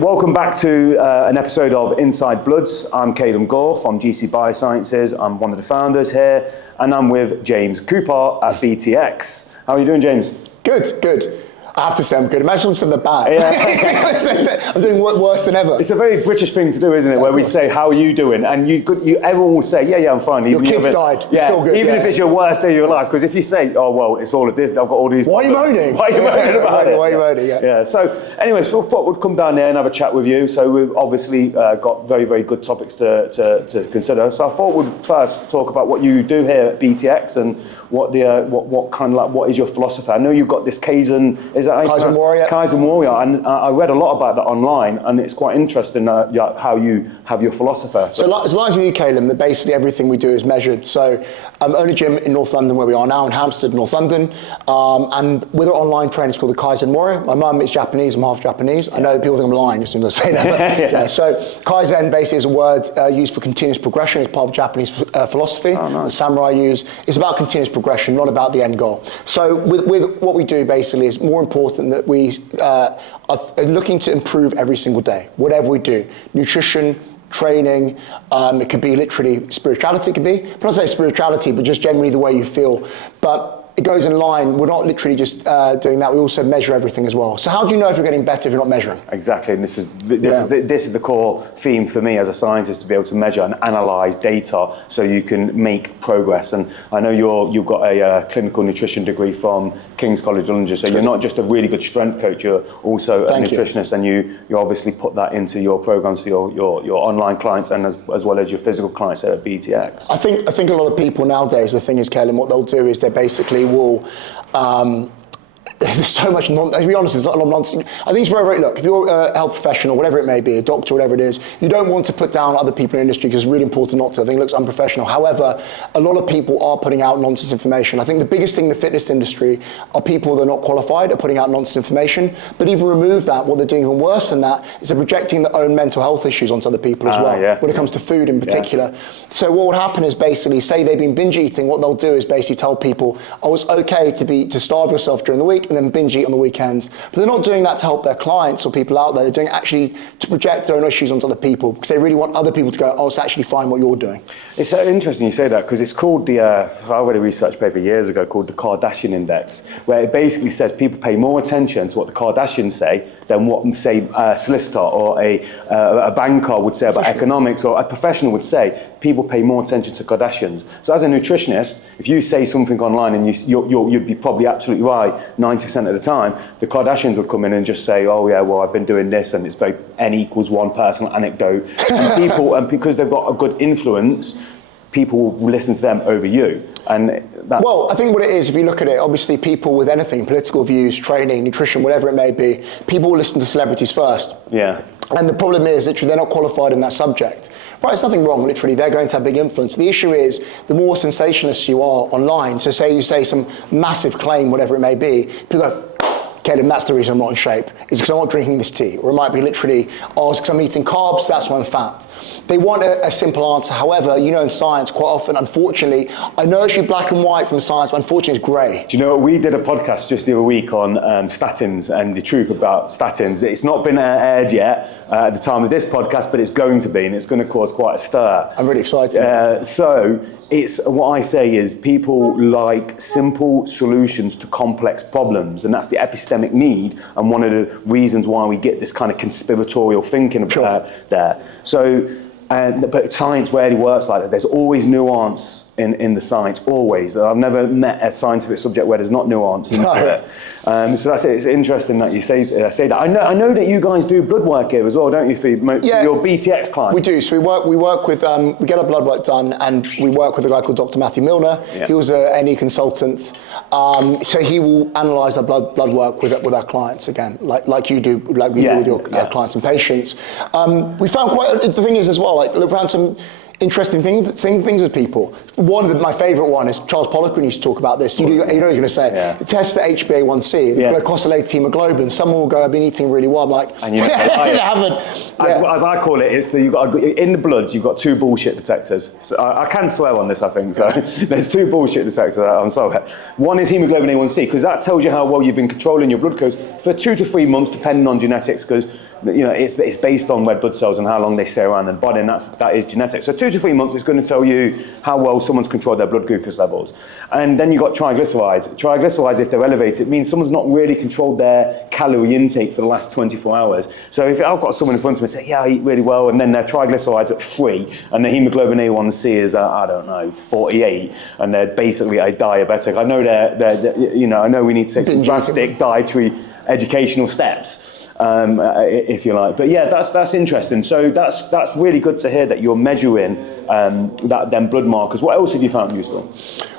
Welcome back to an episode of Inside Bloods. I'm Calum Gore from GC Biosciences. I'm one of the founders here, and I'm with James Cooper at BTX. How are you doing, James? Good. I have to say I'm good. Imagine something bad. Yeah. I'm doing worse than ever. It's a very British thing to do, isn't it? Where we say, "How are you doing?" And everyone will say, "Yeah, I'm fine." Your kids died. Yeah, still good. Even if it's your worst day of your life, because if you say, "Oh well, it's all of this," I've got all these. Why are you moaning? Why are you moaning about it? Why are you moaning? Yeah. So, anyways, so I thought we'd come down there and have a chat with you. So we've obviously got very, very good topics to consider. So I thought we'd first talk about what you do here at BTX and what is your philosophy? I know you've got this Kaizen Warrior. Kaizen Warrior, and I read a lot about that online, and it's quite interesting how you have your philosophy. So as long as you, Calum, that basically everything we do is measured. So I own a gym in North London where we are now, in Hampstead, North London, and with our online training, it's called the Kaizen Warrior. My mum is Japanese, I'm half Japanese. I know people think I'm lying as soon as I say that. But, so Kaizen basically is a word used for continuous progression. It's part of Japanese philosophy. Oh, nice. The samurai use. It's about continuous progression, not about the end goal. So with what we do basically is more important that we are looking to improve every single day, whatever we do. Nutrition, training, it could be literally spirituality, but not say spirituality, but just generally the way you feel. But it goes in line. We're not literally just doing that. We also measure everything as well. So how do you know if you're getting better if you're not measuring? Exactly, and this is the core theme for me as a scientist, to be able to measure and analyze data so you can make progress. And I know you've got a clinical nutrition degree from King's College London, so you're not just a really good strength coach, you're also a nutritionist, and you obviously put that into your programs for your online clients and as well as your physical clients at BTX. I think a lot of people nowadays, the thing is, Calum, what they'll do is they basically will there's so much nonsense. To be honest, there's not a lot of nonsense. I think it's very, look, if you're a health professional, whatever it may be, a doctor, whatever it is, you don't want to put down other people in the industry because it's really important not to. I think it looks unprofessional. However, a lot of people are putting out nonsense information. I think the biggest thing in the fitness industry are people that are not qualified, are putting out nonsense information. But even remove that, what they're doing even worse than that is they're projecting their own mental health issues onto other people as well, when it comes to food in particular. So what would happen is basically, say they've been binge eating, what they'll do is basically tell people, oh, it's okay to starve yourself during the week and then binge eat on the weekends. But they're not doing that to help their clients or people out there. They're doing it actually to project their own issues onto other people because they really want other people to go, oh, it's actually fine what you're doing. It's so interesting you say that because it's called I read a research paper years ago called the Kardashian Index, where it basically says people pay more attention to what the Kardashians say than what, say, a solicitor or a banker would say about economics, or a professional would say. People pay more attention to Kardashians. So as a nutritionist, if you say something online and you'd be probably absolutely right 90% of the time, the Kardashians would come in and just say, oh yeah, well, I've been doing this and it's very N=1 personal anecdote. And because they've got a good influence, people will listen to them over you. Well, I think what it is, if you look at it, obviously people with anything, political views, training, nutrition, whatever it may be, people will listen to celebrities first. Yeah. And the problem is, literally, they're not qualified in that subject. Right, there's nothing wrong, literally, they're going to have big influence. The issue is, the more sensationalist you are online, so say you say some massive claim, whatever it may be, people go, Calum, that's the reason I'm not in shape. It's because I'm not drinking this tea. Or it might be literally, oh, it's because I'm eating carbs, that's why I'm fat. They want a simple answer. However, you know, in science, quite often, unfortunately, I know it should be black and white from science, but unfortunately it's grey. Do you know, we did a podcast just the other week on statins and the truth about statins. It's not been aired yet at the time of this podcast, but it's going to be, and it's going to cause quite a stir. I'm really excited. So it's what I say is people like simple solutions to complex problems, and that's the epistemic need, and one of the reasons why we get this kind of conspiratorial thinking there. So, but science rarely works like that. There's always nuance in the science, always. I've never met a scientific subject where there's not nuance into it. So that's it. It's interesting that you say that. I know that you guys do blood work here as well, don't you, for your BTX clients? We do. So we work with, we get our blood work done, and we work with a guy called Dr. Matthew Milner. Yeah. He was an NE consultant. So he will analyse our blood work with our clients again, like you do, like we do with your clients and patients. We found the thing is as well, like we found some Interesting things with people. My favourite one is Charles Poliquin used to talk about this. You know what you're going to say. Yeah. Test the HbA1c, the glycosylated hemoglobin. Someone will go, I've been eating really well. I'm like, and you haven't. As I call it, it's in the blood, you've got two bullshit detectors. So I can swear on this, I think. So there's two bullshit detectors. I'm sorry. One is hemoglobin A1c, because that tells you how well you've been controlling your blood glucose for 2 to 3 months, depending on genetics, because it's based on red blood cells and how long they stay around in the body, and that is genetic. So 2 to 3 months is going to tell you how well someone's controlled their blood glucose levels. And then you've got triglycerides. Triglycerides, if they're elevated, it means someone's not really controlled their calorie intake for the last 24 hours. So if I've got someone in front of me and say, yeah, I eat really well, and then their triglycerides at 3, and the hemoglobin A1c is, I don't know, 48, and they're basically a diabetic, I know I know we need to take some drastic dietary educational steps. If you like, but yeah, that's interesting. So that's really good to hear that you're measuring them blood markers. What else have you found useful?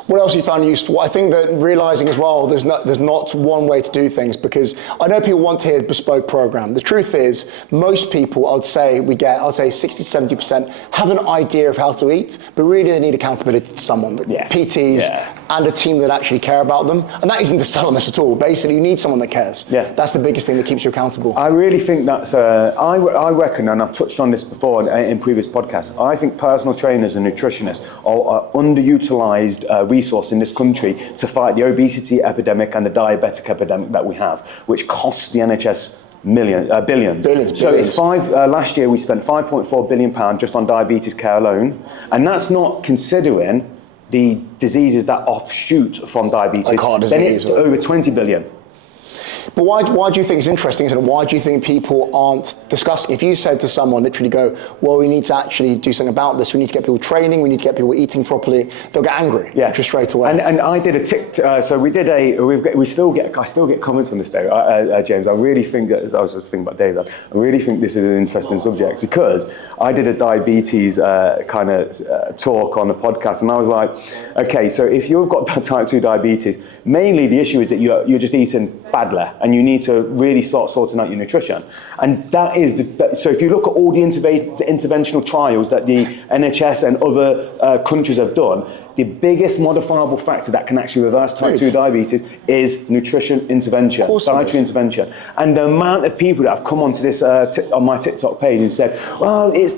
What else have you found useful? I think that realizing as well, there's not one way to do things, because I know people want to hear a bespoke program. The truth is, most people, I'd say 60-70% have an idea of how to eat, but really they need accountability to someone, PTs, and a team that actually care about them. And that isn't to sell on this at all. Basically, you need someone that cares. Yeah. That's the biggest thing that keeps you accountable. I really think that's, I reckon, and I've touched on this before in previous podcasts, I think personal trainers and nutritionists are underutilized resource in this country to fight the obesity epidemic and the diabetic epidemic that we have, which costs the NHS billions. So it's last year we spent £5.4 billion just on diabetes care alone, and that's not considering the diseases that offshoot from diabetes. Like heart disease. Then it's over 20 billion. But why do you think it's interesting, isn't it? Why do you think people aren't discussing? If you said to someone, literally go, well, we need to actually do something about this. We need to get people training. We need to get people eating properally. They'll get angry just straight away. And I did I still get comments on this, Dave, James. I really think that, as I was just thinking about Dave, I really think this is an interesting subject, because I did a diabetes talk on a podcast, and I was like, okay, so if you've got type 2 diabetes, mainly the issue is that you're just eating badly, and you need to really start sorting out your nutrition. And that is so if you look at all the interventional trials that the NHS and other countries have done, the biggest modifiable factor that can actually reverse type 2 diabetes is nutrition intervention, dietary intervention. And the amount of people that have come onto this on my TikTok page and said, well, it's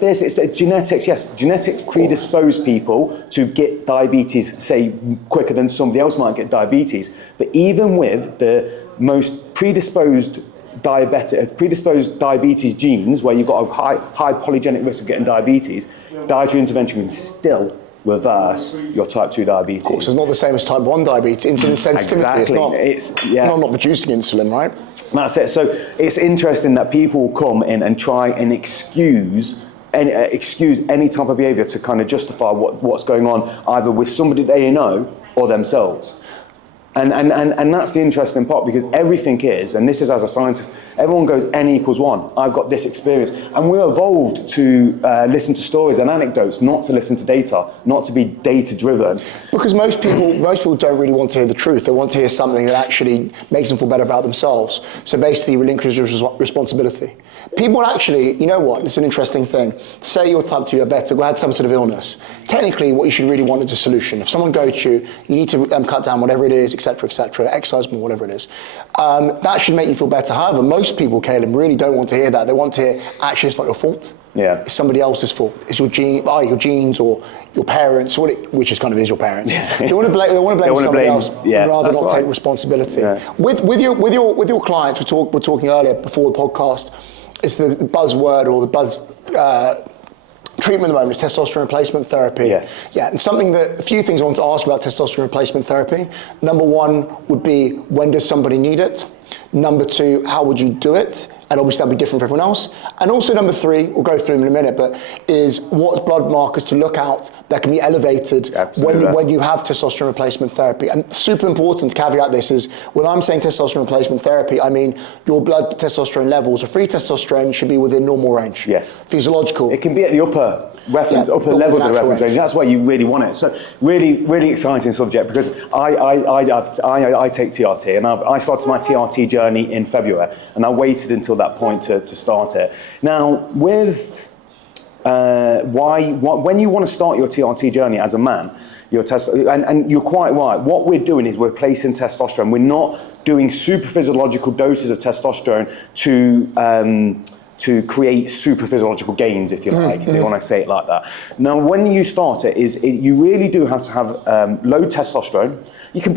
genetics. Yes, genetics predispose people to get diabetes, say, quicker than somebody else might get diabetes. But even with the most predisposed diabetes genes, where you've got a high polygenic risk of getting diabetes, dietary intervention can still reverse your type 2 diabetes. Of course, it's not the same as type 1 diabetes. Insulin sensitivity, exactly. not producing insulin, right? That's it. So it's interesting that people come in and try and excuse any type of behaviour to kind of justify what's going on, either with somebody they know or themselves. And that's the interesting part, because everything is, and this is as a scientist, everyone goes N=1. I've got this experience. And we're evolved to listen to stories and anecdotes, not to listen to data, not to be data driven. Because most people don't really want to hear the truth. They want to hear something that actually makes them feel better about themselves. So basically relinquish responsibility. People actually, you know what, it's an interesting thing. Say you're type 2 diabetic or had some sort of illness. Technically, what you should really want is a solution. If someone goes to you, you need to cut down whatever it is, etc., exercise more, whatever it is. That should make you feel better. However, most people, Calum, really don't want to hear that. They want to hear, actually, it's not your fault. Yeah. It's somebody else's fault. It's your genes or your parents, which is kind of is your parents. Yeah. They want to blame somebody else rather than take responsibility. Yeah. With your clients, we're talking earlier before the podcast. It's the buzzword or the buzz treatment at the moment is testosterone replacement therapy. Yes. Yeah, and a few things I want to ask about testosterone replacement therapy. Number one would be, when does somebody need it? Number two, how would you do it? And obviously that'll be different for everyone else. And also number three, we'll go through them in a minute, but is what blood markers to look out that can be elevated when you have testosterone replacement therapy. And super important to caveat this is, when I'm saying testosterone replacement therapy, I mean your blood testosterone levels or free testosterone should be within normal range. Yes. Physiological. It can be at the upper level of the reference range. That's why you really want it. So really exciting subject, because I take TRT, and I started my TRT journey in February, and I waited until that point to start it. Now, with when you want to start your TRT journey as a man, and you're quite right, what we're doing is we're replacing testosterone. We're not doing super physiological doses of testosterone to create super physiological gains, if you like, if you want to say it like that. Now, when you start it, you really do have to have low testosterone. It can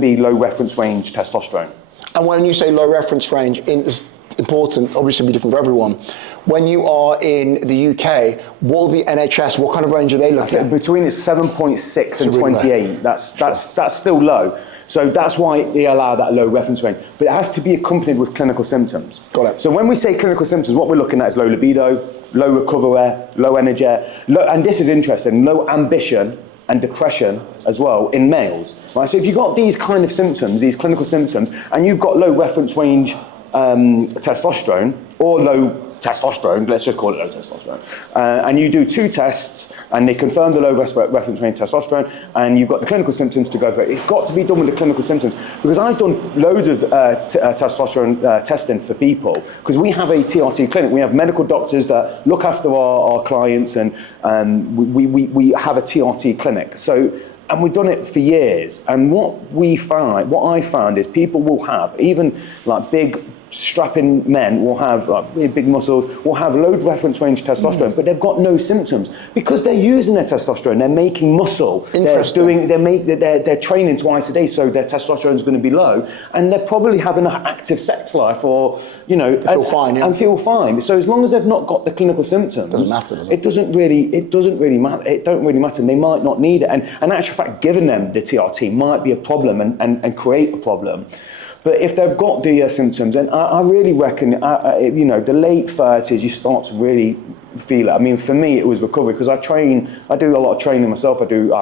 be low reference range testosterone. And when you say low reference range, it's important, obviously be different for everyone. When you are in the UK, what kind of range are they looking at? Between 7.6 and 28, that's still low. So that's why they allow that low reference range. But it has to be accompanied with clinical symptoms. Got it. So when we say clinical symptoms, what we're looking at is low libido, low recovery, low energy, and this is interesting, low ambition and depression as well in males. Right? So if you've got these kind of symptoms, these clinical symptoms, and you've got low reference range testosterone or low testosterone, let's just call it low testosterone, and you do 2 tests and they confirm the low reference range testosterone and you've got the clinical symptoms to go for it. It's got to be done with the clinical symptoms, because I've done loads of testosterone testing for people, because we have a TRT clinic. We have medical doctors that look after our clients, and we have a TRT clinic. So, and we've done it for years, and what I found is people will have, even like big strapping men will have big muscles, will have low reference range testosterone, but they've got no symptoms because they're using their testosterone. They're making muscle. They're training twice a day, so their testosterone is going to be low, and they're probably having an active sex life, or and feel fine. So as long as they've not got the clinical symptoms, doesn't matter, does it? It doesn't really matter. It don't really matter. And they might not need it. And in actual fact, giving them the TRT might be a problem and create a problem. But if they've got the symptoms, and I really reckon, the late 30s, you start to really feel it. I mean, for me, it was recovery, because I do a lot of training myself. I do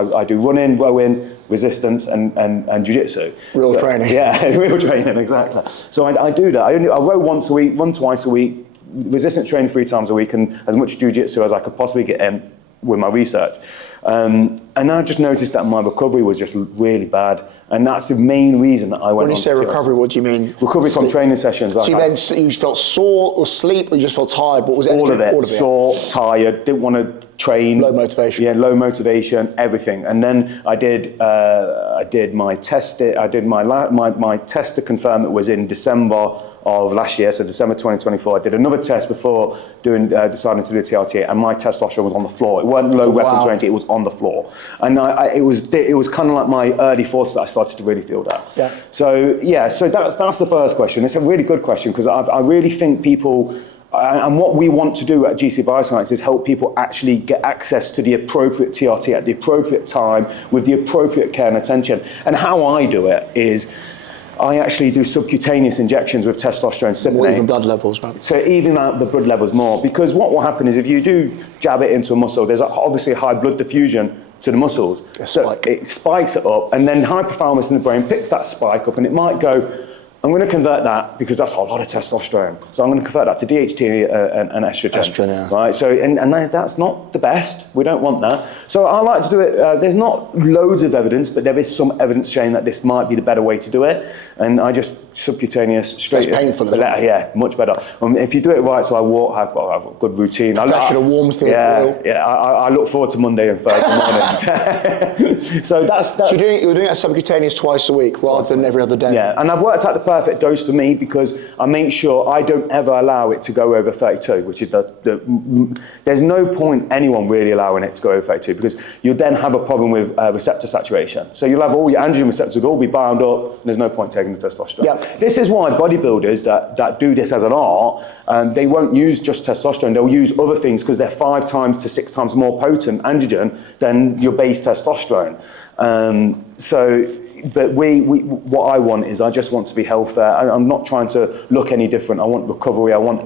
running, rowing, resistance, and jiu-jitsu. Real training. Yeah, real training, exactly. So I do that. I row once a week, run twice a week, resistance training 3 times a week, and as much jiu-jitsu as I could possibly get in with my research. And I just noticed that my recovery was just really bad. And that's the main reason that I went on. When you say recovery, what do you mean? Recovery from training sessions. So you felt sore or sleep, or you just felt tired? What was it? All of it. Sore, tired, didn't want to train. Low motivation. Yeah, low motivation, everything. And then I did my test. I did my test to confirm it was in December of last year, so December 2024. I did another test before deciding to do TRT, and my testosterone was on the floor. It wasn't low reference range; it was on the floor, and it was kind of like my early 40s that I started to really feel that. Yeah. So that's the first question. It's a really good question, because I really think people. And what we want to do at GC Biosciences is help people actually get access to the appropriate TRT at the appropriate time with the appropriate care and attention. And how I do it is I actually do subcutaneous injections with testosterone cypionate. Or even blood levels, right? So even out the blood levels more, because what will happen is if you do jab it into a muscle, there's obviously a high blood diffusion to the muscles. So it spikes it up, and then hypothalamus in the brain picks that spike up, and it might go, I'm going to convert that, because that's a lot of testosterone. So I'm going to convert that to DHT and estrogen. Estrogen, yeah. Right. So and that's not the best. We don't want that. So I like to do it. There's not loads of evidence, but there is some evidence showing that this might be the better way to do it. And I just subcutaneous straight. It's painful as well. Yeah, much better. If you do it right, so I have a good routine. Professional, warm thing. Yeah. I look forward to Monday and Thursday mornings. So that's. So you're doing a subcutaneous twice a week rather than every other day. Yeah, and I've worked out the perfect dose for me, because I make sure I don't ever allow it to go over 32, which is there's no point anyone really allowing it to go over 32, because you'll then have a problem with receptor saturation. So you'll have all your androgen receptors will all be bound up, and there's no point taking the testosterone. Yep. This is why bodybuilders that do this as an art, they won't use just testosterone, they'll use other things, because they're 5 times to 6 times more potent androgen than your base testosterone. But what I want is, I just want to be healthy. I'm not trying to look any different. I want recovery. I want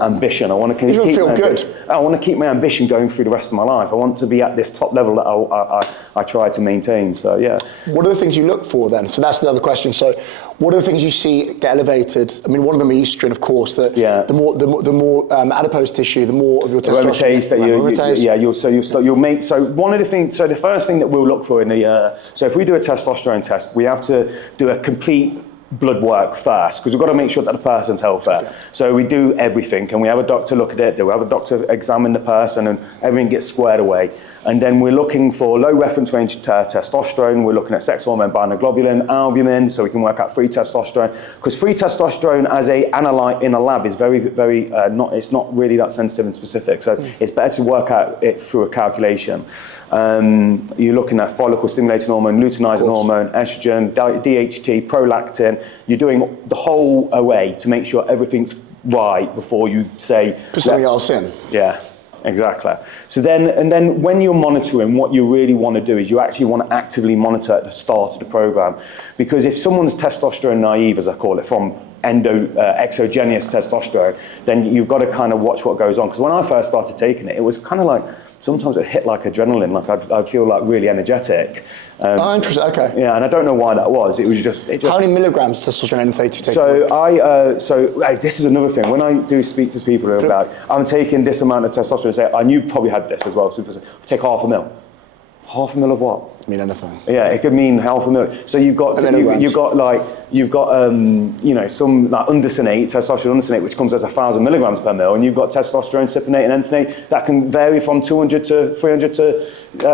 ambition. I want to I want to keep my ambition going through the rest of my life. I want to be at this top level that I try to maintain. So yeah. What are the things you look for then? So that's the other question. So what are the things you see get elevated? I mean, one of them is estrogen, of course. That the more adipose tissue, the more of your testosterone. You'll make. So one of the things. So the first thing that we'll look for in the. So if we do a testosterone test, we have to do a complete blood work first, because we've got to make sure that the person's healthy. Okay. So we do everything, and we have a doctor look at it, we have a doctor examine the person, and everything gets squared away. And then we're looking for low reference range testosterone, we're looking at sex hormone binding globulin, albumin, so we can work out free testosterone. Because free testosterone as a analyte in a lab is very, very, it's not really that sensitive and specific. So it's better to work out it through a calculation. You're looking at follicle stimulating hormone, luteinizing hormone, estrogen, DHT, prolactin. You're doing the whole array to make sure everything's right before you say... Put something else in. Yeah. Exactly. So then when you're monitoring, what you really want to do is you actually want to actively monitor at the start of the program. Because if someone's testosterone naive, as I call it, from exogenous testosterone, then you've got to kind of watch what goes on. Because when I first started taking it, it was kind of like, sometimes it hit like adrenaline, like I'd feel like really energetic. Interesting, okay. Yeah, and I don't know why that was. It just How many milligrams testosterone NFA do you take? So this is another thing. When I do speak to people about, I'm taking this amount of testosterone, say, and you probably had this as well, so people say, take 0.5 ml. 0.5 ml of what? Mean anything. Yeah, it could mean 0.5 ml. So you've got some like undecynate, testosterone undecynate, which comes as 1,000 milligrams per ml, and you've got testosterone, cypionate, and enthanate that can vary from 200 to 300 to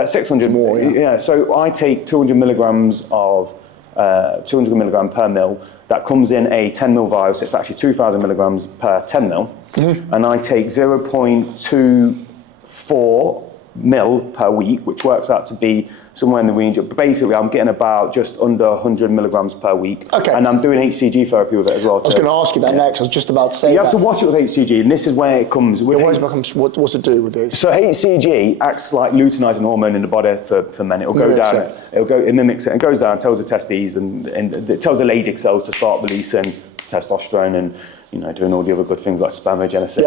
600 more. Yeah. So I take 200 milligrams of 200 milligram per ml. That comes in a 10 ml vial, so it's actually 2,000 milligrams per 10 ml, and I take 0.24 mil per week, which works out to be somewhere in the range of, basically I'm getting about just under 100 milligrams per week. Okay. And I'm doing HCG therapy with it as well. I was going to ask you that next. I was just about to say you have to watch it with HCG, and this is where it comes. What's it do with this? So HCG acts like luteinizing hormone in the body for men. It'll go down. It mimics it and goes down, tells the testes and it tells the Leydig cells to start releasing testosterone and doing all the other good things like spermatogenesis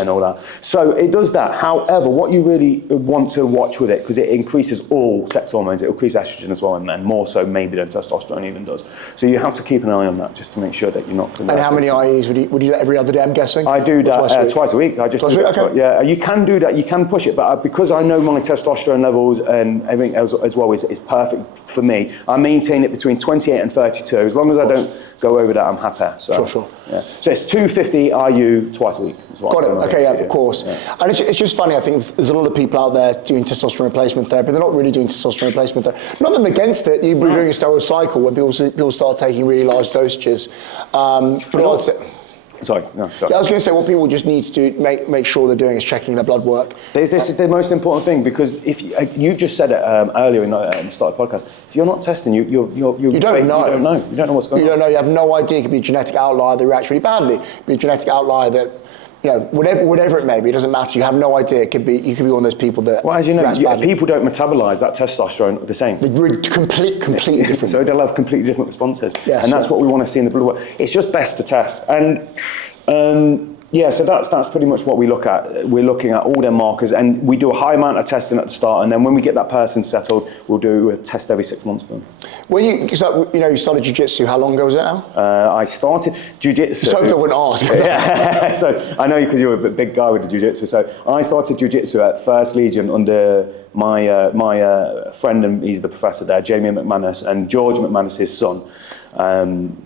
and all that. So it does that. However, what you really want to watch with it, because it increases all sex hormones, it will increase estrogen as well in men, more so maybe than testosterone even does. So you have to keep an eye on that just to make sure that you're not... And how many IEs would you do that every other day, I'm guessing? I do that twice a week. I just twice a week, okay. Yeah, you can do that, you can push it, but because I know my testosterone levels and everything else as well is perfect for me, I maintain it between 28 and 32. As long as I don't go over that, I'm happy. So, Sure. Yeah. So it's 250 IU twice a week. Got it. Okay, yeah, of course. Yeah. And it's just funny, I think there's a lot of people out there doing testosterone replacement therapy. They're not really doing testosterone replacement therapy. Not that I'm against it. You're doing a steroid cycle when people start taking really large dosages. Sorry. Yeah, I was going to say what people just need to do, make sure they're doing is checking their blood work. This is the most important thing, because if you just said it earlier in the start of the podcast, if you're not testing, you don't know. You don't know what's going on. You don't know. You have no idea. It could be a genetic outlier that reacts really badly. It could be a genetic outlier that, whatever it may be, it doesn't matter. You have no idea. You could be one of those people that. Well, as you know, people don't metabolize that testosterone the same. They're really completely different. So they'll have completely different responses. Yeah, and that's what we want to see in the blood work. It's just best to test. And so that's pretty much what we look at. We're looking at all their markers, and we do a high amount of testing at the start, and then when we get that person settled, we'll do a test every 6 months for them. When you started jiu-jitsu, how long ago was it now? I started jiu-jitsu. So I wouldn't ask. Yeah. So I know because you're a big guy with the jiu-jitsu. So I started jiu-jitsu at First Legion under my friend, and he's the professor there, Jamie McManus, and George McManus, his son.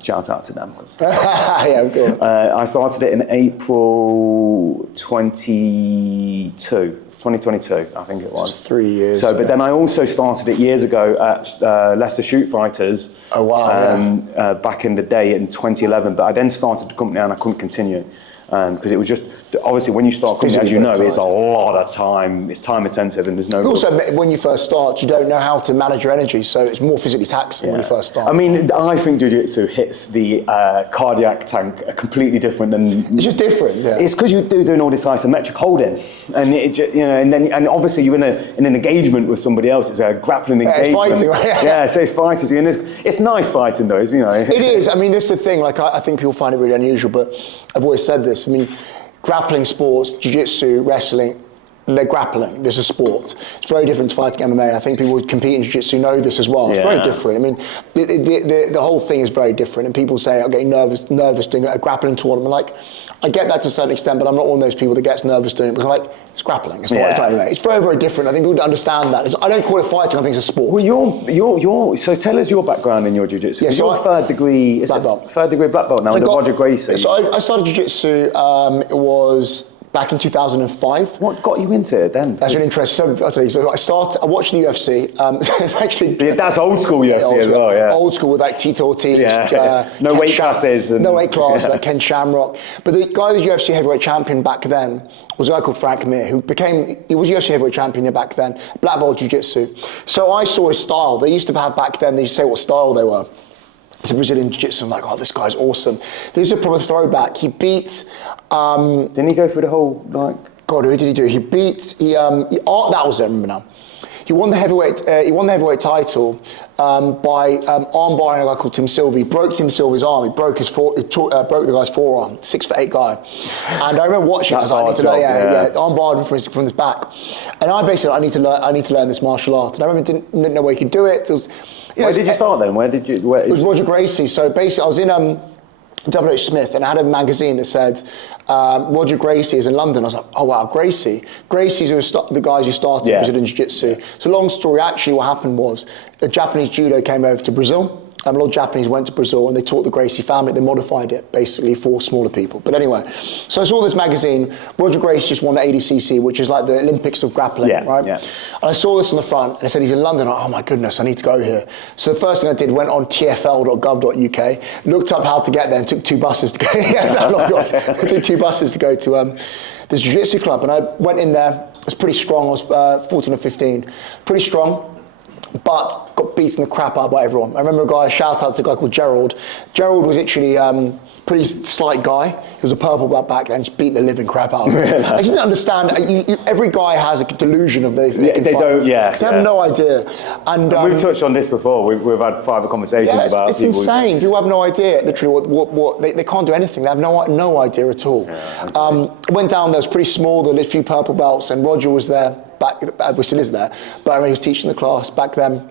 Shout out to them. Yeah, cool. I started it in April 2022, I think it was. Just 3 years. So, but then I also started it years ago at Leicester Shoot Fighters. Oh wow! Back in the day in 2011, but I then started the company and I couldn't continue because it was just. Obviously, when you start a company, as you know, it's a lot of time. It's time intensive, and there's no. Also, when you first start, you don't know how to manage your energy, so it's more physically taxing when you first start. I mean, I think jiu-jitsu hits the cardiac tank completely different than. It's just different. Yeah. It's because you're doing all this isometric holding, and and obviously you're in an engagement with somebody else. It's a grappling engagement. It's fighting, right? Yeah, so it's fighting, and it's nice fighting, though. It is. I mean, this is the thing. Like, I think people find it really unusual, but I've always said this. I mean. Grappling sports, jiu-jitsu, wrestling, and they're grappling. There's a sport. It's very different to fighting MMA. I think people who compete in jiu-jitsu know this as well. It's very different. I mean, the whole thing is very different. And people say, I'm getting nervous doing a grappling tournament. Like, I get that to a certain extent, but I'm not one of those people that gets nervous doing it because I'm like, it's grappling. It's not MMA. It's very, very different. I think people understand that. I don't call it fighting. I think it's a sport. Well, so tell us your background in your jiu-jitsu. Yeah, so you're third degree black belt now under Roger Gracie. So I started jiu-jitsu. It was back in 2005. What got you into it then? That's really interesting. So I'll tell you. So I watched the UFC. It's actually that's old school UFC as well. Yeah. Old school with like Tito Ortiz. No weight classes. No weight class, like Ken Shamrock. But the guy who was UFC heavyweight champion back then was a guy called Frank Mir, he was UFC heavyweight champion back then, black belt jiu-jitsu. So I saw his style. They used to have back then, they used to say what style they were. It's a Brazilian jiu-jitsu. I'm like, oh, this guy's awesome. This is a proper throwback. He beat... Didn't he go through the whole, like... God, who did he do? That was it, I remember now. He won the heavyweight title by armbarring a guy called Tim Sylvie. He broke Tim Sylvie's arm. He broke broke the guy's forearm. 6'8" guy. And I remember watching. That's I was like, armbarred him from his back. And I basically, I need to learn this martial art. And I remember didn't know where he could do it. Where did you start then? It was Roger Gracie. So basically, I was in W.H. Smith, and I had a magazine that said Roger Gracie is in London. I was like, oh wow, Gracie. Gracie's the guys who started Brazilian Jiu-Jitsu. So long story, actually what happened was the Japanese judo came over to Brazil. A lot of Japanese went to Brazil and they taught the Gracie family. They modified it basically for smaller people. But anyway, so I saw this magazine. Roger Gracie just won the 80cc, which is like the Olympics of grappling, right? Yeah. And I saw this on the front and it said he's in London. Oh my goodness, I need to go here. So the first thing I did, went on tfl.gov.uk, looked up how to get there and took 2 buses to go. I took 2 buses to go to this jiu-jitsu club, and I went in there. It was pretty strong. I was 14 or 15, pretty strong. But got beaten the crap out by everyone. I remember a shout out to a guy called Gerald. Gerald was actually pretty slight guy. He was a purple belt back then, just beat the living crap out of him. Really? I just didn't understand. Every guy has a delusion of they don't. They have no idea. And we've touched on this before. We've had private conversations about it's insane. People have no idea. Literally, what they can't do anything. They have no idea at all. Went down there. It was pretty small. There were a few purple belts, and Roger was there. We still is there, but he was teaching the class back then.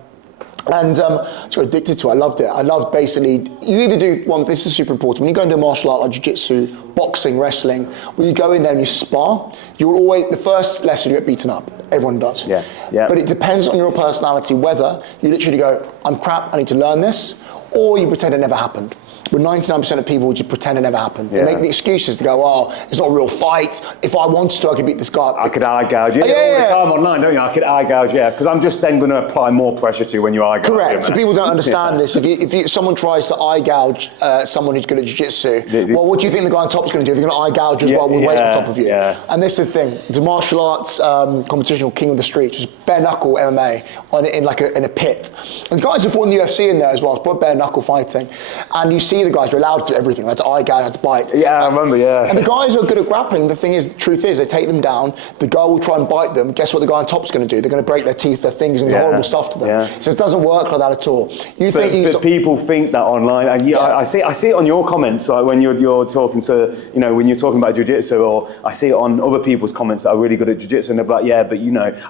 And I got addicted to it. I loved it. I loved basically, you either do one, this is super important, when you go into a martial art like jiu-jitsu, boxing, wrestling, when you go in there and you spar, you'll always, the first lesson you get beaten up. Everyone does. Yeah. But it depends on your personality, whether you literally go, I'm crap, I need to learn this, or you pretend it never happened. But 99% of people just pretend it never happened. They make the excuses to go, oh, it's not a real fight. If I wanted to, I could beat this guy. I could eye gouge you. All the time online, don't you? I could eye gouge, because I'm just then going to apply more pressure to you when you eye gouge. Correct. So people don't understand this. If someone tries to eye gouge someone who's good at jiu-jitsu, well, what do you think the guy on top is going to do? They're going to eye gouge as well with weight on top of you. And this is the thing. It's a martial arts competition called King of the Streets, which is bare knuckle MMA in a pit. And the guys who fought in the UFC in there as well. It's bare knuckle fighting. And you see the guys, you're allowed to do everything. I had to eye gouge, I had to bite. Yeah, I remember, And the guys who are good at grappling, the truth is, they take them down, the guy will try and bite them, guess what the guy on top is going to do? They're going to break their teeth, their fingers, and horrible stuff to them. So it doesn't work like that at all. But people think that online, and I see it on your comments, like when you're talking to, when you're talking about jiu-jitsu, or I see it on other people's comments that are really good at jiu-jitsu, and they're like, but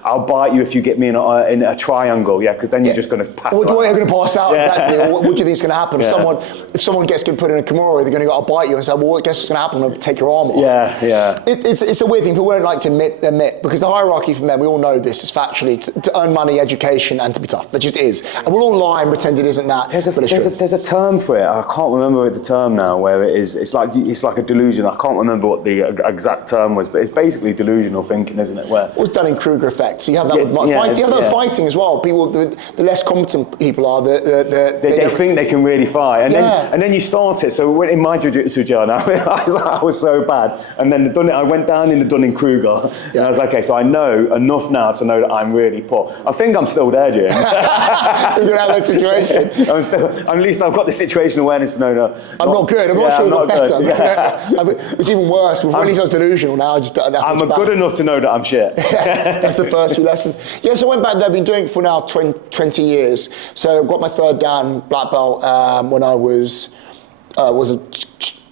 I'll bite you if you get me in a triangle, because then you're just going to pass out. Well, you're going to pass out, exactly. What do you think is going to happen? If someone gets put in a kimura, they're going to go, I'll bite you, and say, well, guess what's going to happen? I'm going to take your arm off. It's a weird thing. People don't like to admit, because the hierarchy for men, we all know this, is factually to earn money, education, and to be tough. That just is. And we'll all lie and pretend it isn't that. There's a term for it. I can't remember the term now, where it is. It's like a delusion. I can't remember what the exact term was, but it's basically delusional thinking, isn't it? Where it's Dunning-Kruger effect. So you have that with you have that with fighting as well. People, the less competent people are, they think they can really fight, and then you start it. So in my jiu-jitsu journey, I was so bad, and then I went down in the Dunning-Kruger, and I was like, okay, so I know enough now to know that I'm really poor. I think I'm still there, Jim. You're gonna have that situation. At least I've got the situation awareness to know that I'm not good. I'm not sure I'm better. It's even worse. When he sounds delusional now, I just don't. I'm good enough to know that I'm shit. That's the first few lessons. So I went back there. I've been doing it for now 20 years. So I got my third dan black belt when I was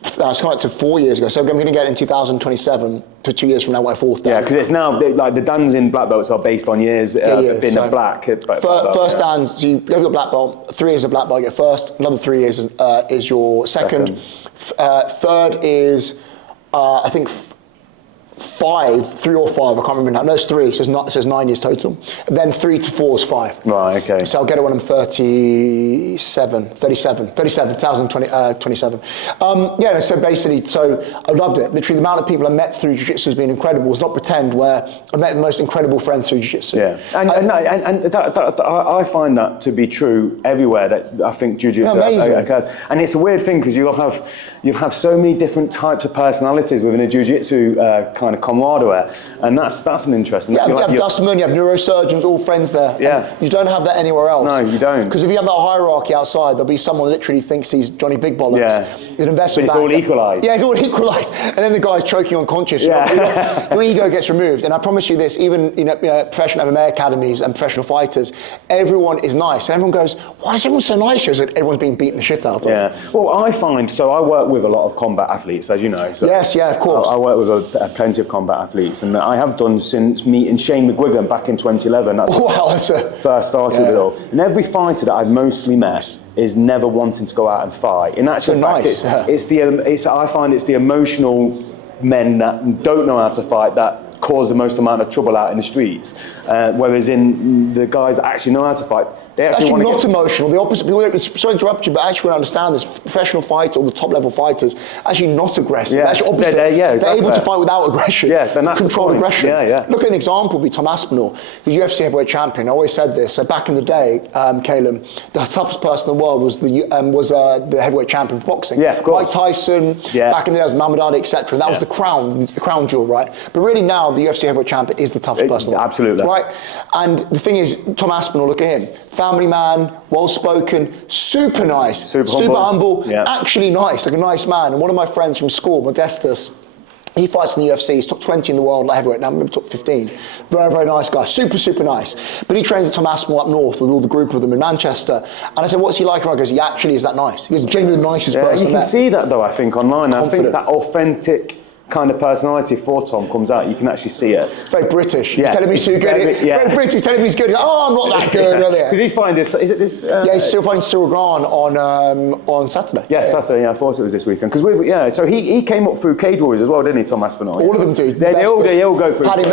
It's come up to 4 years ago. So I'm going to get in 2027 to 2 years from now, my fourth dan. Yeah, because it's now, like the dans in black belts are based on years being so a black belt. First dans, so you've got black belt, 3 years of black belt, you get first, another 3 years is your second. Third is, I think, 3 or 5, I can't remember now. No, it's 3, so it says 9 years total. And then 3 to 4 is 5. Right, okay. So I'll get it when I'm 37, 2027. Yeah, so basically, I loved it. Literally, the amount of people I met through jiu-jitsu has been incredible. It's not pretend, where I met the most incredible friends through jiu-jitsu. Yeah, and I find that to be true everywhere that I think jiu-jitsu occurs. And it's a weird thing because you'll have so many different types of personalities within a jiu-jitsu kind of camaraderie, and that's an interesting. Yeah, you have dustmen, you have neurosurgeons, all friends there. Yeah, and you don't have that anywhere else. No, you don't. Because if you have that hierarchy outside, there'll be someone that literally thinks he's Johnny Big Bollocks. Yeah, an investment but it's all equalised. Yeah, it's all equalised, and then the guy's choking unconscious. Yeah. Your ego gets removed, and I promise you this: even professional MMA academies and professional fighters, everyone is nice. And everyone goes, "Why is everyone so nice here?" Is that everyone's being beaten the shit out of? Yeah. Well, I find I work with a lot of combat athletes, as you know. So yes, yeah, of course. I work with plenty of combat athletes, and I have done since meeting Shane McGuigan back in 2011. That's first started with it all. And every fighter that I've mostly met is never wanting to go out and fight. In actual fact, I find it's the emotional men that don't know how to fight that cause the most amount of trouble out in the streets. Whereas in the guys that actually know how to fight, they actually want to not emotional. The opposite. Sorry to interrupt you, but actually, when I understand this, professional fighters or the top level fighters actually not aggressive. Yeah. They're actually opposite. They're able to fight without aggression. Yeah, then that's controlled aggression. Yeah. Look at an example. Would be Tom Aspinall, who's UFC heavyweight champion. I always said this. So back in the day, Calum, the toughest person in the world was the heavyweight champion of boxing. Yeah, of course. Mike Tyson. Yeah. Back in the day, it was Muhammad Ali, etc. That was the crown jewel, right? But really now, the UFC heavyweight champion is the toughest person in the world. Absolutely. Right. And the thing is, Tom Aspinall. Look at him. Family man, well-spoken, super nice, super humble, actually nice, like a nice man. And one of my friends from school, Modestus, he fights in the UFC, he's top 20 in the world, like heavyweight, now maybe top 15. Very, very nice guy, super nice. But he trains with Tom Aspinall up north with all the group of them in Manchester. And I said, what's he like? And I goes, he actually is that nice. He's genuinely the nicest person. You can see that though, I think, online. Confident. I think that authentic kind of personality for Tom comes out. You can actually see it. Very British. Yeah. You're telling me he's too good. Very British. Telling me he's good. Oh, I'm not that good. Because he's fighting this. Is it this? He's still fighting Cyril Grant on Saturday. Yeah, Saturday. Yeah, I thought it was this weekend. Because so he came up through Cage Warriors as well, didn't he, Tom Aspinall? All of them do. They all go through. Paddy.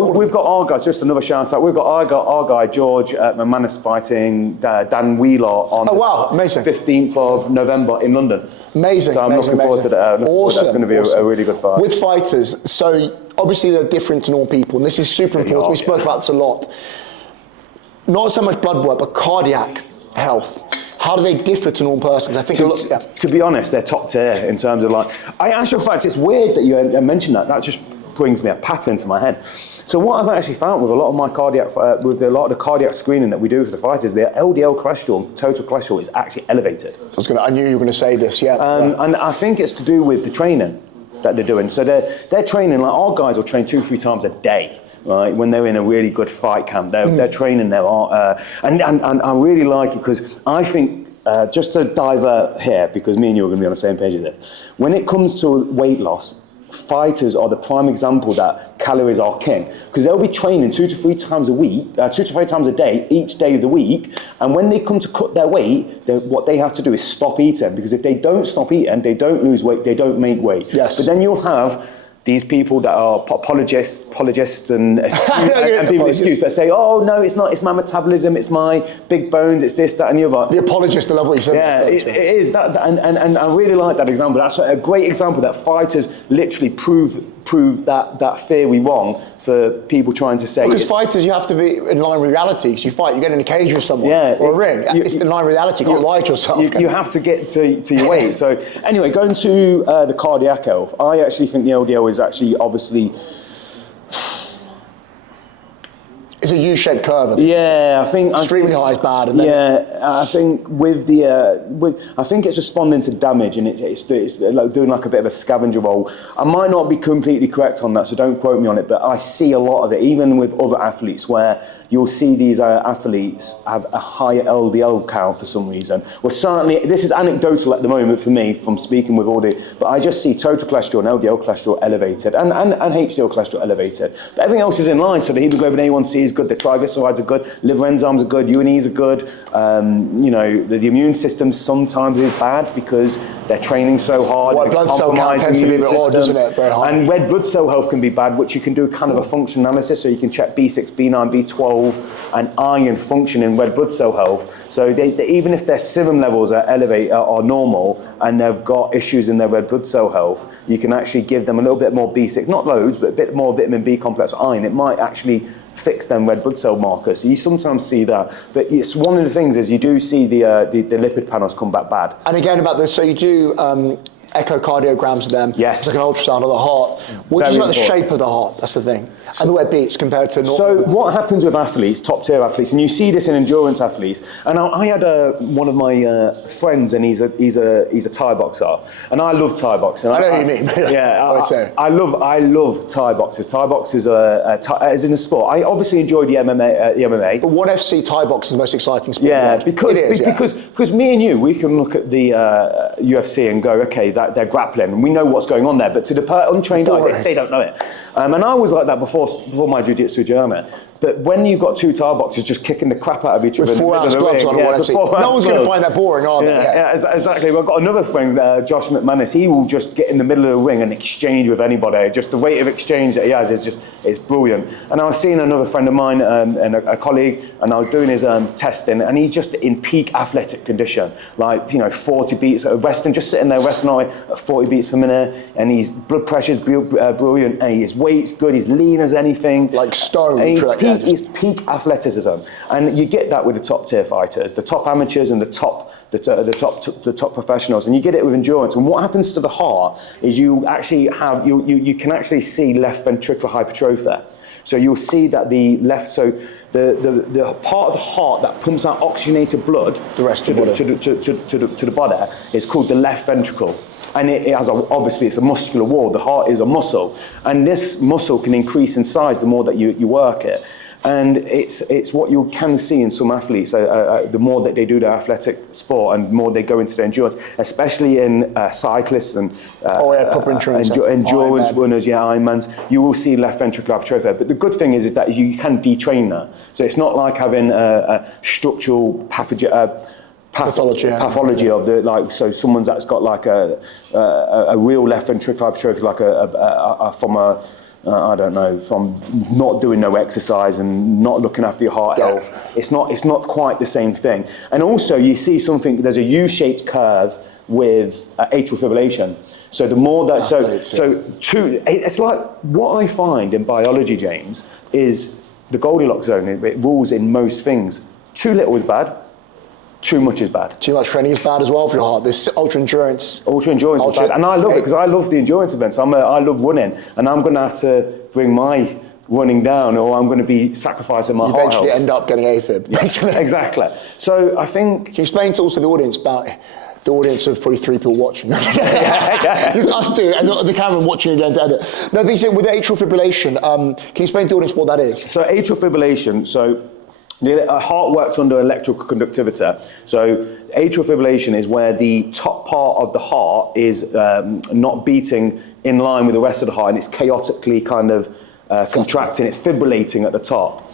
We've got our guys. Just another shout out. We've got our guy George McManus fighting Dan Wheeler on amazing. 15th of November in London. Amazing. So I'm looking forward to that. Awesome. That's going to be a really good fight. With fighters, so obviously they're different to normal people, and this is super important. We spoke about this a lot. Not so much blood work, but cardiac health. How do they differ to normal persons? I think to be honest, they're top tier in terms of actual fact, it's weird that you mentioned that. That just brings me a pattern to my head. So what I've actually found with a lot of my the cardiac screening that we do for the fighters, their LDL cholesterol, total cholesterol, is actually elevated. I knew you were going to say this, And I think it's to do with the training that they're doing. So they're training, like our guys will train 2-3 times a day. Right, when they're in a really good fight camp, they're training there, and I really like it because I think just to divert here, because me and you are going to be on the same page of this. When it comes to weight loss, fighters are the prime example that calories are king, because they'll be training 2 to 3 times a week, 2 to 3 times a day, each day of the week, and when they come to cut their weight, what they have to do is stop eating, because if they don't stop eating, they don't lose weight, they don't make weight. Yes. But then you'll have these people that are apologists and people excuse that say, oh no, it's not, it's my metabolism, it's my big bones, it's this, that and the other. The apologist, I love what you said. Yeah, it is that, and I really like that example. That's a great example that fighters literally prove that theory wrong for people trying to say. Because fighters, you have to be in line with reality. Because you fight, you get in a cage with someone or a ring. It's in line with reality. You can't lie to yourself. You have to get to your weight. So anyway, going to the cardiac health, I actually think the LDL is actually obviously. It's a U-shaped curve. I think. Yeah, I think Extremely high is bad. And then I think with the I think it's responding to damage, and it's like doing like a bit of a scavenger role. I might not be completely correct on that, so don't quote me on it. But I see a lot of it, even with other athletes, where you'll see these athletes have a higher LDL count for some reason. Well, certainly this is anecdotal at the moment for me from speaking with all but I just see total cholesterol and LDL cholesterol elevated, and HDL cholesterol elevated. But everything else is in line. So the hemoglobin A1C is good, the triglycerides are good, liver enzymes are good, UNEs are good. The immune system sometimes is bad because they're training so hard. White blood cell count tends to be a bit odd, doesn't it? Very high. And red blood cell health can be bad, which you can do kind of a function analysis, so you can check B6, B9, B12, and iron function in red blood cell health. So they, even if their serum levels are elevated or normal, and they've got issues in their red blood cell health, you can actually give them a little bit more B6, not loads, but a bit more vitamin B complex or iron. It might actually fix them red blood cell markers. So you sometimes see that, but it's one of the things is you do see the lipid panels come back bad. And again about this, so you do echocardiograms of them. Yes. It's like an ultrasound of the heart. What do you like the shape of the heart? That's the thing. And the way it beats compared to normal. So what happens with athletes, top tier athletes, and you see this in endurance athletes, and I had one of my friends, and he's a Thai boxer, and I love Thai boxing. I know what you mean. Yeah, I love Thai boxers. Thai boxers as in the sport. I obviously enjoy the MMA. But what FC Thai boxing is the most exciting sport? Yeah, because because me and you, we can look at the UFC and go, okay, that they're grappling, and we know what's going on there. But to the untrained eye, they don't know it. And I was like that before my jiu-jitsu journey. But when you've got two Thai boxers just kicking the crap out of each other, with 4 ounce gloves on, no one's going to find that boring, are they? Yeah, exactly. Well, I've got another friend, Josh McManus. He will just get in the middle of the ring and exchange with anybody. Just the rate of exchange that he has is brilliant. And I was seeing another friend of mine and a colleague, and I was doing his testing, and he's just in peak athletic condition, like 40 beats resting, just sitting there resting at 40 beats per minute, and his blood pressure's brilliant, and his weight's good, he's lean as anything, like stone. He's peak athleticism, and you get that with the top tier fighters, the top amateurs, and the top professionals, and you get it with endurance. And what happens to the heart is you actually have you can actually see left ventricular hypertrophy. So you'll see that the left, so the part of the heart that pumps out oxygenated blood the rest to the body is called the left ventricle. And it has obviously it's a muscular wall. The heart is a muscle, and this muscle can increase in size the more that you work it. And it's what you can see in some athletes. The more that they do their athletic sport, and more they go into their endurance, especially in cyclists and proper endurance runners, Ironmans, you will see left ventricular hypertrophy. But the good thing is that you can detrain that. So it's not like having a structural pathology of the so someone's that's got like a real left ventricular hypertrophy, like I don't know, from not doing no exercise and not looking after your heart health. It's not quite the same thing. And also you see there's a U-shaped curve with atrial fibrillation. So the more that it's like what I find in biology, James, is the Goldilocks zone. It rules in most things. Too little is bad. Too much is bad. Too much training is bad as well for your heart. This ultra endurance is bad, and I love it because I love the endurance events. I love running, and I'm going to have to bring my running down, or I'm going to be sacrificing my heart health. You eventually end up getting AFib, basically. Yeah, exactly. So I think. Can you explain to also the audience about the audience of probably 3 people watching? It's us two, and the camera watching again to edit. No, but you say with atrial fibrillation, can you explain to the audience what that is? So atrial fibrillation. The heart works under electrical conductivity. So atrial fibrillation is where the top part of the heart is not beating in line with the rest of the heart, and it's chaotically kind of contracting. It's fibrillating at the top,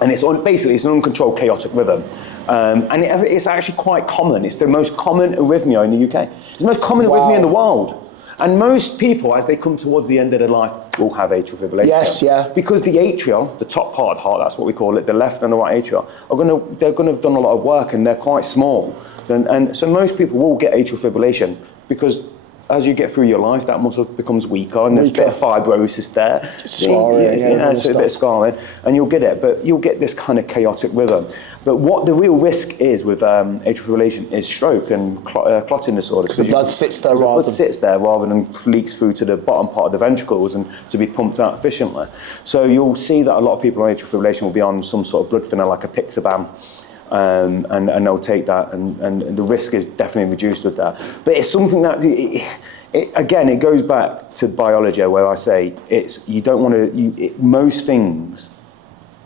and it's basically an uncontrolled chaotic rhythm. And it's actually quite common. It's the most common arrhythmia in the UK. It's the most common arrhythmia in the world. And most people, as they come towards the end of their life, will have atrial fibrillation. Yes, yeah. Because the atrial, the top part of the heart, that's what we call it, the left and the right atrial, they're going to have done a lot of work, and they're quite small. And so most people will get atrial fibrillation because as you get through your life, that muscle becomes weaker, and there's a bit of fibrosis there. Scarring, so a bit of scarring, and you'll get it, but you'll get this kind of chaotic rhythm. But what the real risk is with atrial fibrillation is stroke and clotting disorders. Because the blood sits there rather than leaks through to the bottom part of the ventricles and to be pumped out efficiently. So you'll see that a lot of people on atrial fibrillation will be on some sort of blood thinner like a Pixaban. And they'll take that, and the risk is definitely reduced with that. But it's something that, again, it goes back to biology, where I say you don't want to, most things,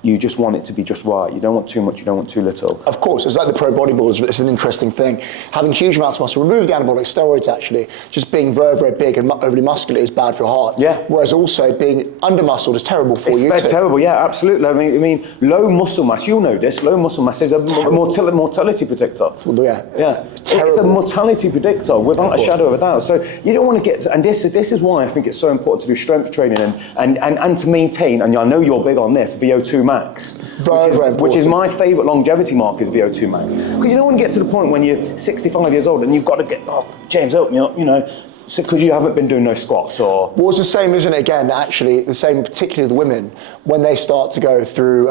you just want it to be just right. You don't want too much, you don't want too little. Of course, it's like the pro bodybuilders, it's an interesting thing. Having huge amounts of muscle, remove the anabolic steroids actually, just being very, very big and overly muscular is bad for your heart. Yeah. Whereas also being under-muscled is terrible for you too. It's terrible, yeah, absolutely. I mean, low muscle mass, you'll know this, low muscle mass is a mortality predictor. Well, yeah. It's a mortality predictor without a shadow of a doubt. So you don't want to get, and this is why I think it's so important to do strength training and to maintain, and I know you're big on this, VO2 max. Very important. Which is my favourite longevity mark is VO2 max. Because you don't want to get to the point when you're 65 years old and you've got to get, James, help me up, because you haven't been doing no squats or... Well, it's the same, isn't it? Again, actually, the same, particularly the women, when they start to go through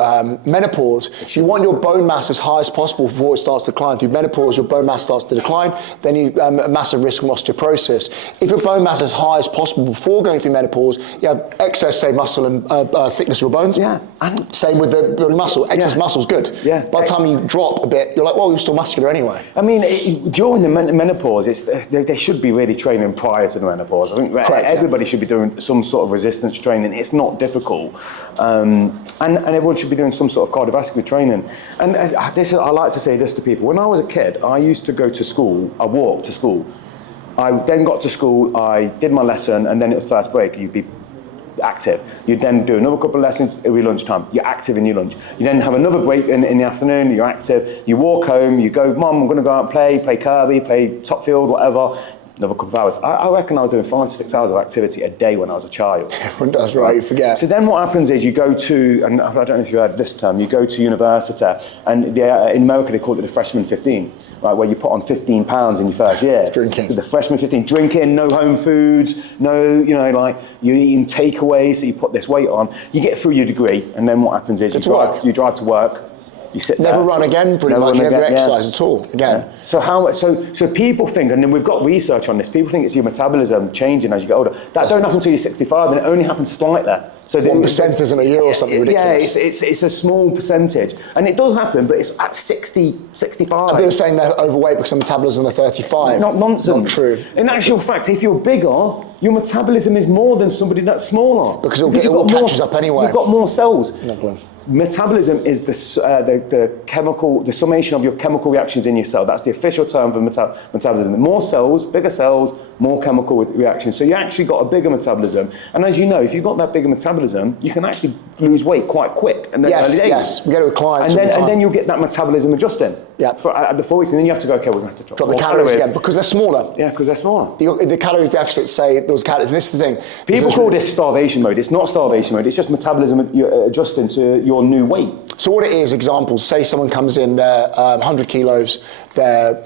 menopause, you want your bone mass as high as possible before it starts to decline. Through menopause, your bone mass starts to decline, then you a massive risk of osteoporosis. If your bone mass is as high as possible before going through menopause, you have excess, say, muscle and thickness of your bones. Yeah. And same with the building muscle. Excess muscle is good. Yeah. By the time you drop a bit, you're like, well, you're still muscular anyway. I mean, during the menopause, they should be really training prior to the menopause. I think everybody should be doing some sort of resistance training. It's not difficult. And everyone should be doing some sort of cardiovascular training. And I like to say this to people. When I was a kid, I used to go to school, I walked to school. I then got to school, I did my lesson, and then it was first break. You'd be active. You'd then do another couple of lessons, it'll be lunchtime. You're active in your lunch. You then have another break in the afternoon, you're active. You walk home, you go, Mum, I'm going to go out and play Kirby, play top field, whatever. Another couple of hours. I reckon I was doing 5 to 6 hours of activity a day when I was a child. Everyone does, right? You forget. So then what happens is you go to, and I don't know if you heard this term, you go to university, and in America they call it the freshman 15, right, where you put on 15 pounds in your first year. Drinking. So the freshman 15, drinking, no home foods, no, you're eating takeaways, so you put this weight on. You get through your degree, and then what happens is you drive to work. You sit never there. run again, pretty much. Never exercise at all again. Yeah. So people think, and then we've got research on this. People think it's your metabolism changing as you get older. That don't happen until you're 65, and it only happens slightly. So 1% in a year or something ridiculous. Yeah, it's a small percentage, and it does happen, but it's at 60, 65. People are saying they're overweight because of metabolism are 35. Not nonsense. Not true. In actual fact, if you're bigger, your metabolism is more than somebody that's smaller. Because it all catches up anyway. You've got more cells. Exactly. Metabolism is the chemical, the summation of your chemical reactions in your cell. That's the official term for metabolism. More cells, bigger cells, more chemical reactions. So you actually got a bigger metabolism. And as you know, if you've got that bigger metabolism, you can actually lose weight quite quick. And then yes, we get it with clients. And then you'll get that metabolism adjusting. Yeah. At the 40s, and then you have to go, okay, we're going to have to drop the calories again because they're smaller. Yeah, because they're smaller. The calorie deficits say those calories. This is the thing. People call this starvation mode. It's not starvation mode. It's just metabolism adjusting to your new weight. So what it is, examples, say someone comes in, they're 100 kilos, they're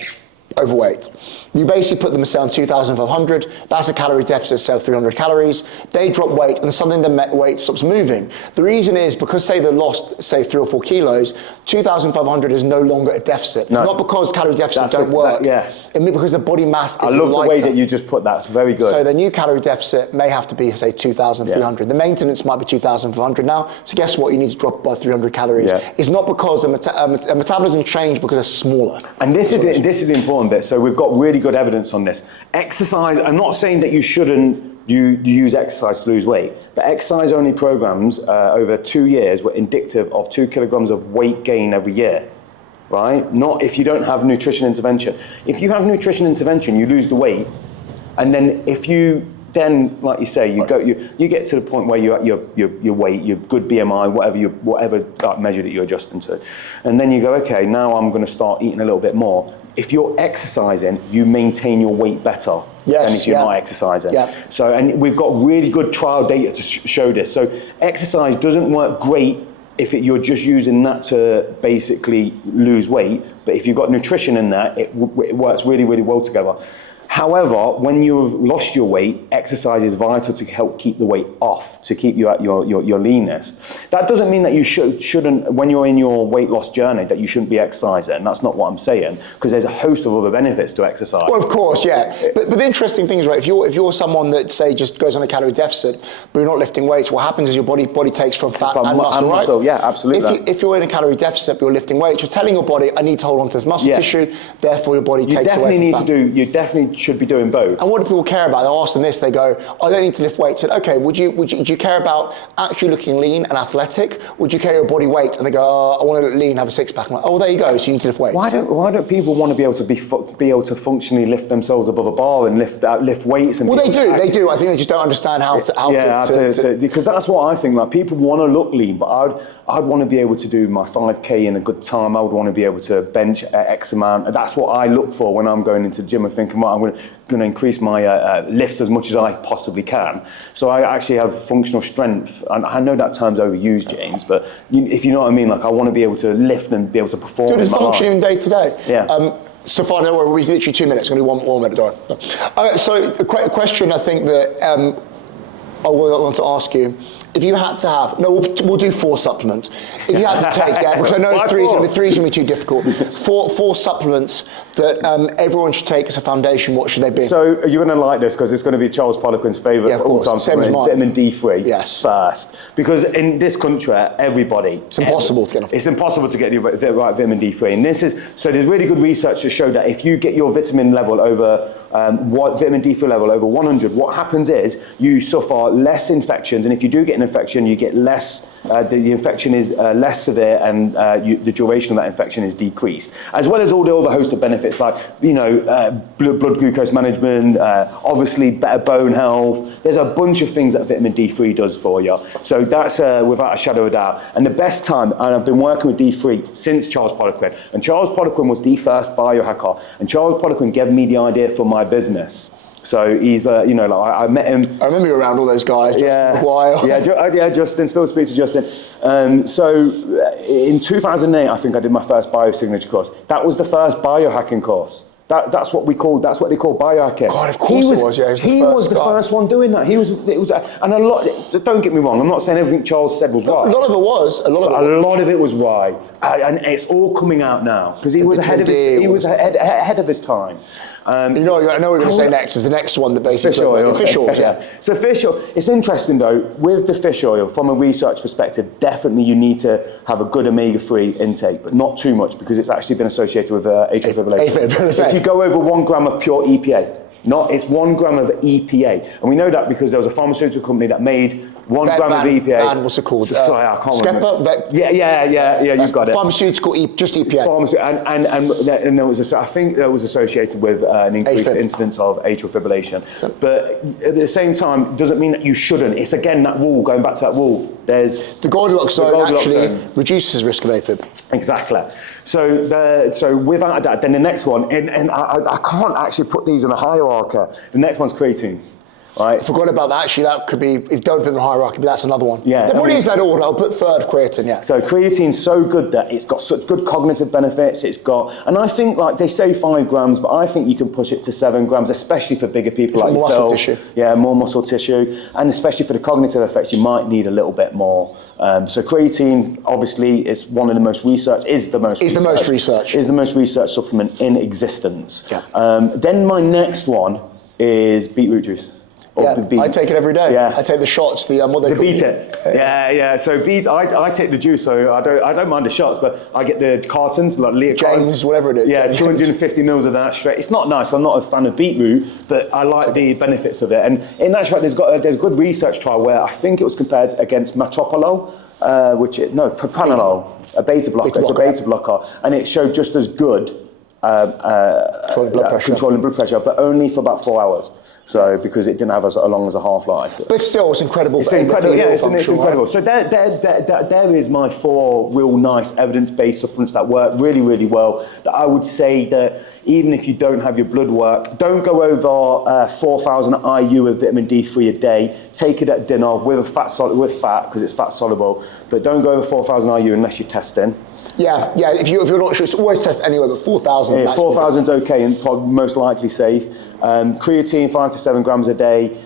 overweight. You basically put them on 2,500, that's a calorie deficit, say 300 calories. They drop weight and suddenly their weight stops moving. The reason is because say they lost, say 3 or 4 kilos, 2,500 is no longer a deficit. No. It's not because calorie deficits don't work. It means because the body mass is lighter. I love the way that you just put that, it's very good. So the new calorie deficit may have to be, say, 2,300. The maintenance might be 2,500 now. So guess what? You need to drop by 300 calories. It's not because the metabolism changed because they're smaller. And this is the important bit. So we've got really good evidence on this. Exercise, I'm not saying that you shouldn't use exercise to lose weight, but exercise-only programs over 2 years were indicative of 2 kilograms of weight gain every year, right? Not if you don't have nutrition intervention. If you have nutrition intervention, you lose the weight, and then if you then, like you say, you get to the point where you're at your weight, your good BMI, whatever measure that you're adjusting to, and then you go, okay, now I'm going to start eating a little bit more. If you're exercising, you maintain your weight better than if you're not exercising. So, and we've got really good trial data to show this. So, exercise doesn't work great if you're just using that to basically lose weight, but if you've got nutrition in that, it works really, really well together. However, when you've lost your weight, exercise is vital to help keep the weight off, to keep you at your leanest. That doesn't mean that you shouldn't, when you're in your weight loss journey, that you shouldn't be exercising. That's not what I'm saying, because there's a host of other benefits to exercise. Well, of course, yeah. But the interesting thing is, right, if you're someone that, say, just goes on a calorie deficit, but you're not lifting weights, what happens is your body takes from fat and muscle, right? Yeah, absolutely. If you're in a calorie deficit, but you're lifting weights, you're telling your body, I need to hold on to this muscle tissue, therefore your body takes away from fat. You definitely should be doing both. And what do people care about? They ask them this, they go, I don't need to lift weights. I said, okay, do you care about actually looking lean and athletic? Would you care your body weight? And they go, I want to look lean, have a six pack. I'm like, oh, there you go, so you need to lift weights. Why don't people want to be able to functionally lift themselves above a bar and lift weights? And well, they do. I think they just don't understand how to because that's what I think. Like, people want to look lean, but I'd want to be able to do my 5K in a good time. I would want to be able to bench X amount. That's what I look for when I'm going into the gym and thinking, well, I'm going to increase my lifts as much as I possibly can. So I actually have functional strength. And I know that term's overused, James, but if you know what I mean, like, I want to be able to lift and be able to perform. Dude, it's functioning day to day. Yeah. Stefan, don't worry, we're literally 2 minutes. I'm going to do one minute, Dora. So a question I think that I want to ask you. If you had to have, we'll do 4 supplements. If you had to take, because I know three's going to be too difficult. Four supplements that everyone should take as a foundation. What should they be? So you're going to like this, because it's going to be Charles Poliquin's favourite all-time supplement. Vitamin D3 first, because in this country, it's impossible to get enough. It's impossible to get the right vitamin D3, and there's really good research to show that if you get your vitamin level over vitamin D3 level over 100, what happens is you suffer less infections, and if you do get an infection, you get less. The infection is less severe, and the duration of that infection is decreased, as well as all the other host of benefits like blood glucose management, obviously better bone health. There's a bunch of things that vitamin D3 does for you. So that's without a shadow of a doubt. And the best time, and I've been working with D3 since Charles Poliquin, and Charles Poliquin was the first biohacker, and Charles Poliquin gave me the idea for my business. So he's, I met him. I remember you around all those guys. Yeah, for a while. Justin. Still speak to Justin. So in 2008, I think I did my first biosignature course. That was the first biohacking course. That's what they call biohacking. God, of course it was. Yeah, he was the first one doing that. And a lot. Don't get me wrong. I'm not saying everything Charles said was right. A lot of it was. A lot of it was right, and it's all coming out now because he was ahead of his time. I know what you're going to say next is the next one that basically fish oil. Yeah. So fish oil. It's interesting though, with the fish oil, from a research perspective, definitely you need to have a good omega-3 intake, but not too much because it's actually been associated with atrial fibrillation. So if you go over 1 gram of pure EPA, it's 1 gram of EPA, and we know that because there was a pharmaceutical company that made 1 gram of EPA. What's it called? Sorry, I can't remember. Yeah, you got it. Pharmaceutical, just EPA. And there was I think that was associated with an increased incidence of atrial fibrillation. But at the same time, doesn't mean that you shouldn't. It's again that rule, going back to that rule. There's the Goldilocks zone actually reduces risk of AFib. Exactly. So without a doubt, then the next one, and I can't actually put these in a hierarchy. The next one's creatine. Right. I forgot about that. Actually, that could be, if you don't put in the hierarchy, but that's another one. Yeah. There probably is that order. I'll put third creatine, yeah. So creatine's so good that it's got such good cognitive benefits. And I think, like, they say 5 grams, but I think you can push it to 7 grams, especially for bigger people like yourself. More muscle tissue. Yeah, more muscle tissue. And especially for the cognitive effects, you might need a little bit more. So creatine, obviously, is the most researched supplement in existence. Yeah. Then my next one is beetroot juice. I take it every day. Yeah. I take the shots, what they call beet it. Yeah. So I take the juice, so I don't mind the shots, but I get the cartons, like Leah James, whatever it is. Yeah, 250 mils of that straight. It's not nice. I'm not a fan of beetroot, but I like the benefits of it. And in actual fact, there's good research trial where I think it was compared against metoprolol, propranolol, a beta blocker. It's a beta blocker, and it showed just as good controlling blood pressure, but only for about 4 hours. So because it didn't have as long as a half-life. But still, it's incredible. It's incredible, yeah, it's incredible. Right? So there is my 4 real nice evidence-based supplements that work really, really well. That I would say that even if you don't have your blood work, don't go over 4,000 IU of vitamin D3 a day. Take it at dinner with fat because it's fat soluble. But don't go over 4,000 IU unless you're testing. Yeah. If you're not sure, it's always test anywhere, but 4,000. Yeah, 4,000 is okay and probably most likely safe. Creatine 5 to 7 grams a day.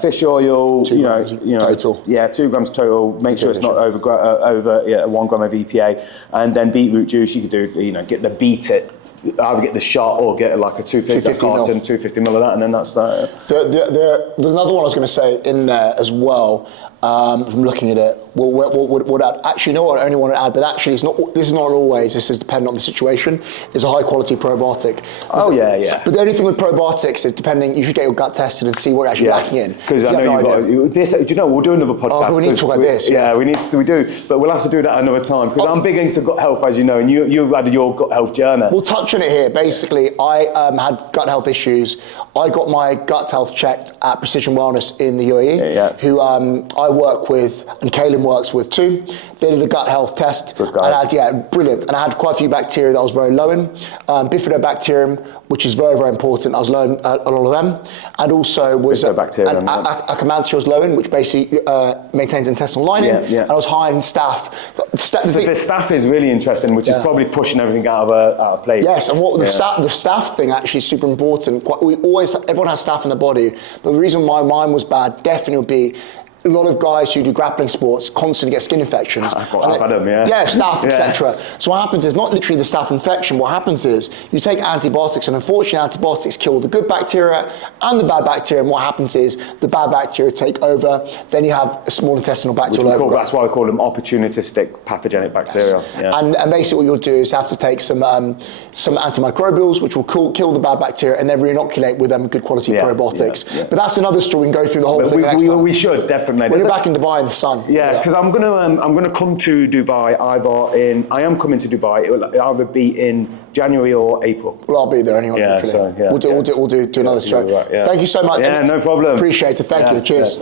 Fish oil, 2 grams total. Yeah, 2 grams total. Make sure it's not over 1 gram of EPA. And then beetroot juice, you could do, get the beet it. Either get the shot or get like a 250 carton, 250 mil of that, and then that's that. There's another one I was going to say in there as well. From looking at it, what I'd actually, I only want to add, but actually it's not. This is not always. This is dependent on the situation. Is a high quality probiotic. Yeah. But the only thing with probiotics is depending. You should get your gut tested and see what you're actually lacking in. Because I know you've got this. Do you know? We'll do another podcast. Oh, we need to talk about this. Yeah, we do. But we'll have to do that another time because I'm big into gut health, as you know, and you've had your gut health journey. We'll touch on it here. Basically, I had gut health issues. I got my gut health checked at Precision Wellness in the UAE, who I work with, and Calum works with too. They did a gut health test. Good guy. And I had, brilliant. And I had quite a few bacteria that I was very low in. Bifidobacterium, which is very, very important. I was low in a lot of them. And also was Akkermansia was low in, which basically maintains intestinal lining. And I was high in staph. The staph is really interesting, which is probably pushing everything out of place. Yes, and what the staph thing actually is super important. Everyone has staph in the body, but the reason why mine was bad definitely would be a lot of guys who do grappling sports constantly get skin infections. I've had them, staph, etc. So what happens is not literally the staph infection. What happens is you take antibiotics, and unfortunately antibiotics kill the good bacteria and the bad bacteria. And what happens is the bad bacteria take over. Then you have a small intestinal bacterial overgrowth. That's why we call them opportunistic pathogenic bacteria. Yes. Yeah. And basically what you'll do is have to take some antimicrobials, which will kill the bad bacteria, and then re-inoculate with them good quality probiotics. But that's another story. We can go through the whole thing next time. We should definitely. When you're back in Dubai in the sun. Yeah, because I'm gonna come to Dubai I am coming to Dubai. It'll either be in January or April. Well, I'll be there anyway. We'll do another show. Right, Thank you so much. Yeah, no problem. Appreciate it. Thank you. Cheers.